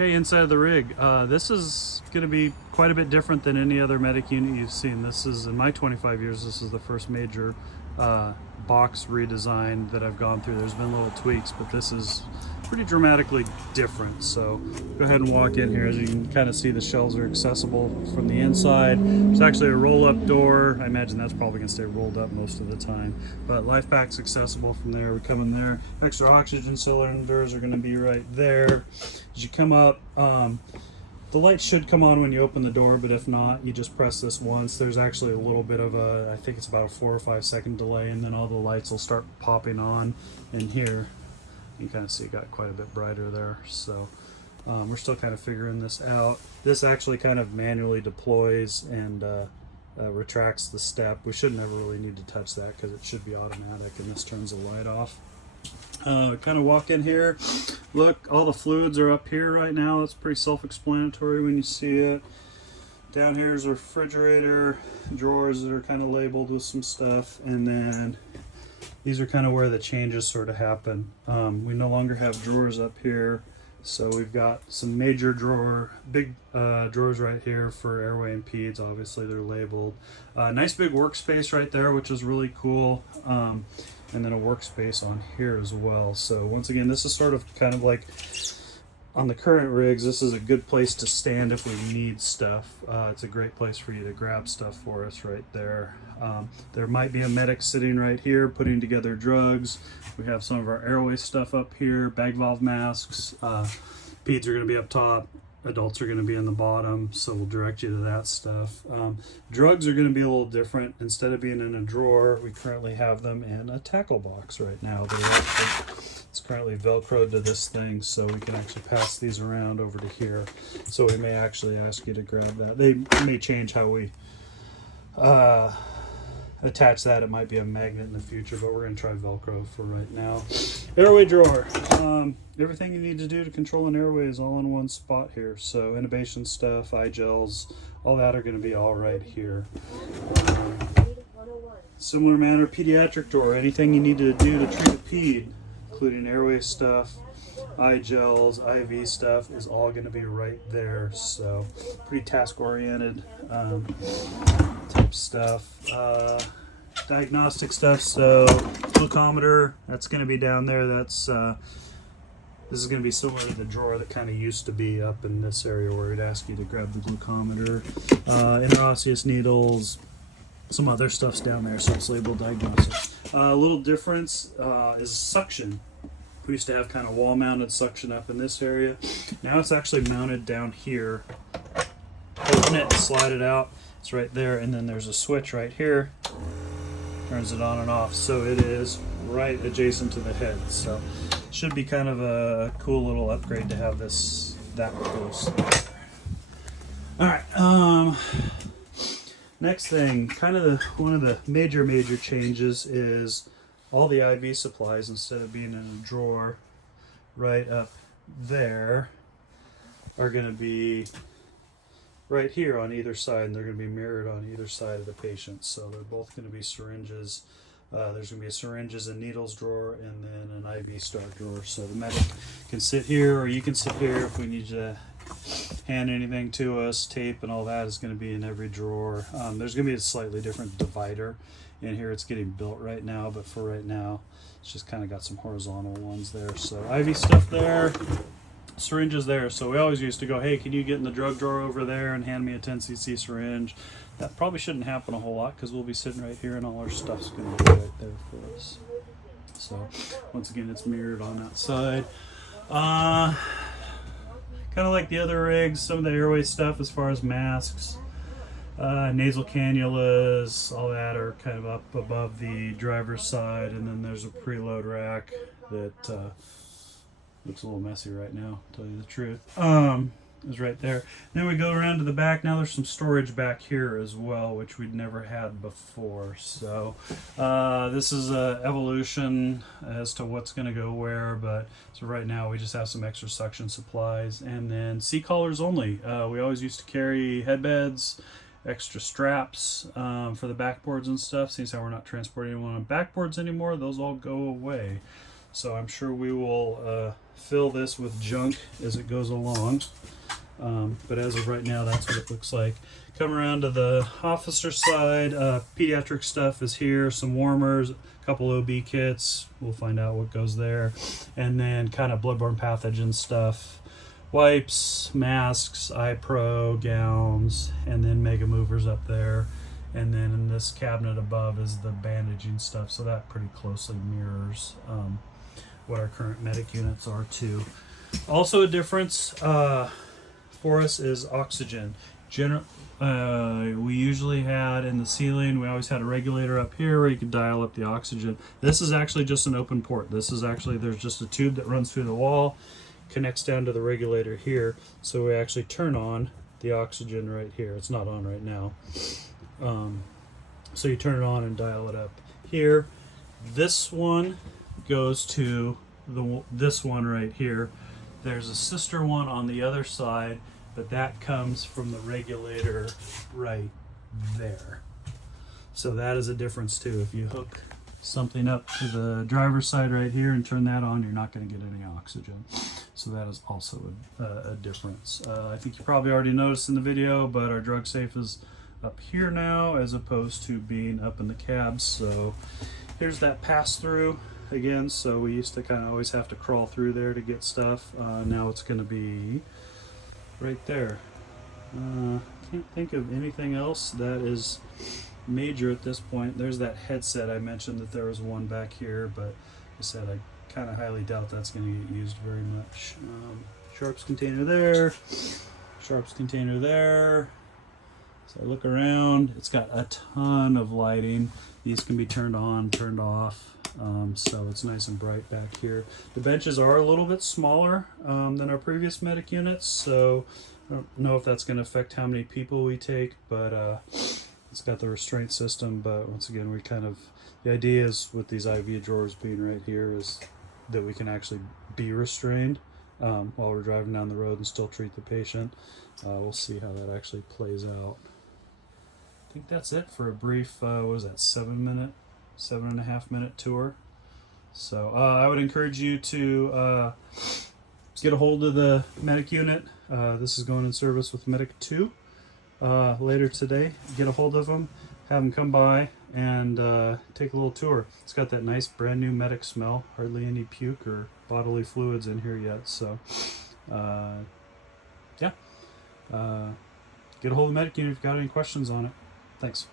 Okay, inside of the rig. This is going to be quite a bit different than any other medic unit you've seen. This is, in my 25 years, this is the first major box redesign that I've gone through. There's been little tweaks, but this is pretty dramatically different. So go ahead and walk in here. As you can kind of see, the shelves are accessible from the inside. There's actually a roll-up door. I imagine that's probably going to stay rolled up most of the time. But life pack's accessible from there. We come in there. Extra oxygen cylinders are going to be right there. As you come up, the light should come on when you open the door, but if not, you just press this once. There's actually a little bit of a, I think it's about a 4 or 5 second delay, and then all the lights will start popping on in here. You can kind of see it got quite a bit brighter there. So we're still kind of figuring this out. This actually kind of manually deploys and retracts the step. We should never really need to touch that because it should be automatic, and this turns the light off. Kind of walk in here. Look, all the fluids are up here right now. That's pretty self-explanatory when you see it. Down here is a refrigerator, drawers that are kind of labeled with some stuff, and then these are kind of where the changes sort of happen. We no longer have drawers up here, so we've got some major big drawers right here for airway and peds. Obviously they're labeled. Nice big workspace right there, which is really cool. And then a workspace on here as well. So once again, this is sort of kind of like on the current rigs, this is a good place to stand if we need stuff. It's a great place for you to grab stuff for us right there. There might be a medic sitting right here putting together drugs. We have some of our airway stuff up here, bag valve masks. Peds are going to be up top. Adults are going to be in the bottom, so we'll direct you to that stuff. Drugs are going to be a little different. Instead of being in a drawer, we currently have them in a tackle box right now. It's currently Velcroed to this thing, so we can actually pass these around over to here. So we may actually ask you to grab that. They may change how we attach that. It might be a magnet in the future, but we're going to try Velcro for right now. Airway drawer. Everything you need to do to control an airway is all in one spot here. So intubation stuff, eye gels, all that are going to be all right here. Similar manner, pediatric drawer. Anything you need to do to treat a ped, including airway stuff, eye gels, IV stuff, is all going to be right there. So pretty task oriented type stuff. Diagnostic stuff, so glucometer, that's going to be down there. This is going to be similar to the drawer that kind of used to be up in this area where it'd ask you to grab the glucometer. Interosseous needles, some other stuff's down there, so it's labeled diagnostic. A little difference is suction. We used to have kind of wall mounted suction up in this area. Now it's actually mounted down here. Open it, slide it out, it's right there, and then there's a switch right here. Turns it on and off, so it is right adjacent to the head. So should be kind of a cool little upgrade to have this that close. All right. Next thing, kind of one of the major changes is all the IV supplies, instead of being in a drawer right up there, are going to be right here on either side, and they're going to be mirrored on either side of the patient. So they're both going to be syringes. There's going to be a syringes and needles drawer, and then an IV start drawer. So the medic can sit here, or you can sit here if we need you to hand anything to us. Tape and all that is going to be in every drawer. There's going to be a slightly different divider in here. It's getting built right now, but for right now, it's just kind of got some horizontal ones there. So IV stuff there. Syringes there. So we always used to go, hey, can you get in the drug drawer over there and hand me a 10cc syringe? That probably shouldn't happen a whole lot because we'll be sitting right here and all our stuff's going to be right there for us. So once again, it's mirrored on that side. Kind of like the other rigs, some of the airway stuff as far as masks, nasal cannulas, all that are kind of up above the driver's side, and then there's a preload rack that looks a little messy right now, to tell you the truth. Is right there. Then we go around to the back. Now there's some storage back here as well, which we'd never had before. So this is a evolution as to what's going to go where, but so right now we just have some extra suction supplies, and then C-collars only. We always used to carry headbeds, extra straps for the backboards and stuff. Seems how we're not transporting anyone on backboards anymore, those all go away. So I'm sure we will fill this with junk as it goes along. But as of right now, that's what it looks like. Come around to the officer side. Pediatric stuff is here. Some warmers, a couple OB kits. We'll find out what goes there. And then kind of bloodborne pathogen stuff. Wipes, masks, iPro, gowns, and then mega movers up there. And then in this cabinet above is the bandaging stuff. So that pretty closely mirrors what our current medic units are too. Also a difference for us is oxygen. We usually had in the ceiling, we always had a regulator up here where you could dial up the oxygen. This is actually just an open port. This is actually, there's just a tube that runs through the wall, connects down to the regulator here. So we actually turn on the oxygen right here. It's not on right now. So you turn it on and dial it up here. This one goes to this one right here. There's a sister one on the other side, but that comes from the regulator right there. So that is a difference too. If you hook something up to the driver's side right here and turn that on, you're not going to get any oxygen. So that is also a difference. I think you probably already noticed in the video, but our drug safe is up here now as opposed to being up in the cab. So here's that pass through again. So we used to kind of always have to crawl through there to get stuff. Now it's going to be right there. Can't think of anything else that is major at this point. There's that headset. I mentioned that there was one back here, but I said I kind of highly doubt that's going to get used very much. Sharps container there, Sharps container there. So I look around, it's got a ton of lighting. These can be turned on, turned off, so it's nice and bright back here. The benches are a little bit smaller than our previous medic units, so I don't know if that's going to affect how many people we take, but it's got the restraint system. But once again, we kind of, the idea is with these IV drawers being right here is that we can actually be restrained while we're driving down the road and still treat the patient. We'll see how that actually plays out. I think that's it for a brief, what was that, 7.5 minute tour. So I would encourage you to get a hold of the medic unit. This is going in service with Medic 2 later today. Get a hold of them, have them come by and take a little tour. It's got that nice brand new medic smell, hardly any puke or bodily fluids in here yet. So yeah, get a hold of the medic unit if you've got any questions on it. Thanks.